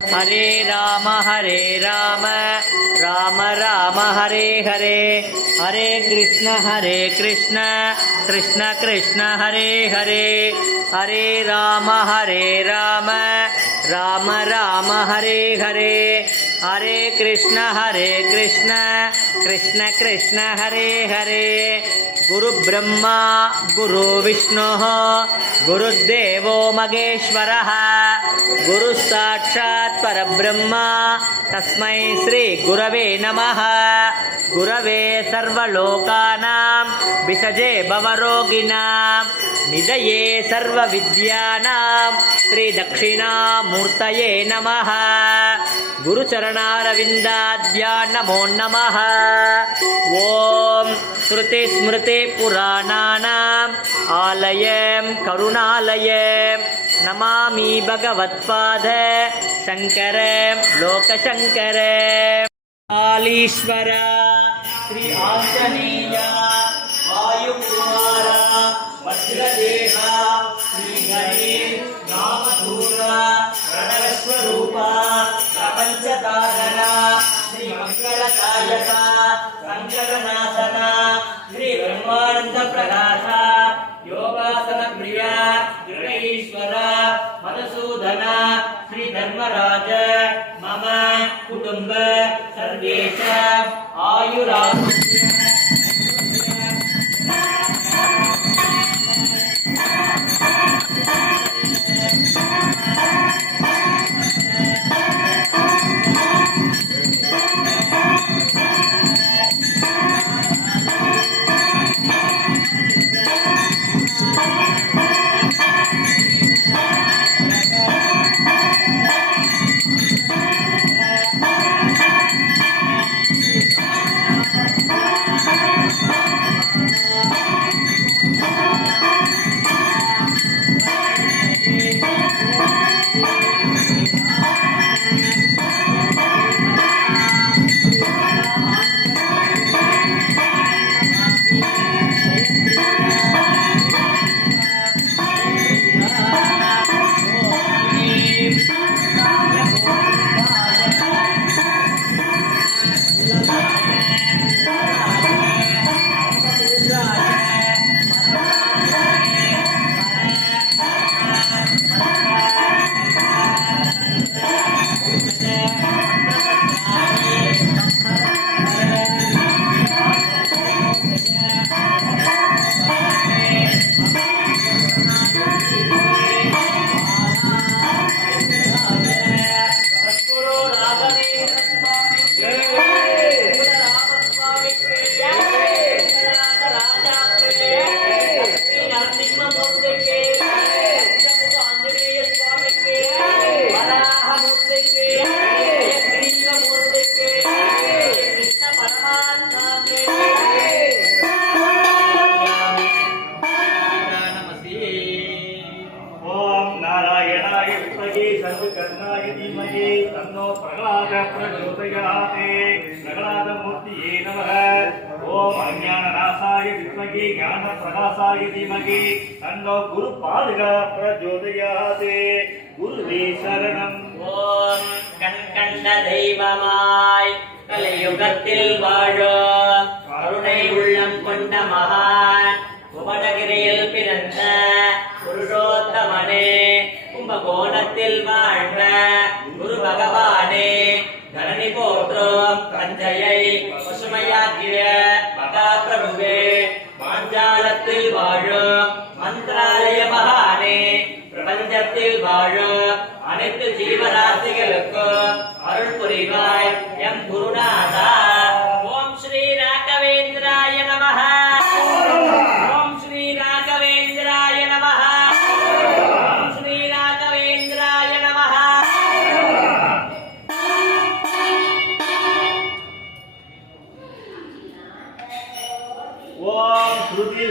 हरे राम राम राम हरे हरे, हरे कृष्ण कृष्ण कृष्ण हरे हरे, हरे राम राम राम हरे हरे, हरे कृष्ण कृष्ण कृष्ण हरे हरे। गुरु ब्रह्मा गुरु विष्णु गुरुदेवो महेश्वरः, गुरु साक्षात् परब्रह्म तस्मै श्री गुरवे नमः। गुरवे सर्वलोकानां विषजे भवरोगिणां निधये सर्वविद्यानां श्री दक्षिणामूर्तये नमः। गुरुचरणारविन्दाभ्यां नमो नमः। ओम श्रुतिस्मृतिपुराणानाम् आलयं करुणालयं नमामि भगवत्पाद शंकरं लोकशंकरं। कालीश्वर श्री आंजनेय वायुकुमार वज्रदेह श्री गणेश नामधूर प्रणवस्वरूप प्रपंचदारण श्री मंगलकायक संकटनाशन श्री ब्रह्मानंद प्रकाश योगासन प्रिय गणेश्वर मधुसूदन श्री धर्मराज मम कुटुंब सर्वेश आयुरारोग्य कर्णाय धीमहि तन्नो प्रहलाद प्रचोदयात्। प्रहलादमूर्तये नमः। ओम अज्ञाननाशाय विद्महे ज्ञानप्रकाशाय धीमहि तन्नो गुरुपादः प्रचोदयात्। गुरुवे शरणं। ओम கண்கண்ட தெய்வமாய் கலியுகத்தில் வாழும் கருணை உள்ளம் கொண்ட மகான் குமடகிரியில் பிறந்த புருஷோத்தமனே, கும்பகோணத்தில் வாழ்ந்த குரு பகவானே, தரணி போற்றும் தஞ்சையை பசுமையாக்கிய மகாபிரபுவே, மாஞ்சாலத்தில் வாழும் மந்திராலய மகானே, பிரபஞ்சத்தில் வாழும் அனைத்து ஜீவராசிகளுக்கும் அருள் புரிவாய் எம் குருநாதா. ஓம் ஸ்ரீ ராகவேந்திராய நமஹ. ஓம் ஸ்ரீ ராகவேந்திராய நமஹ. ஓம் ஸ்ரீ ராகவேந்திராய நமஹ. ஓம் ஸ்ருதி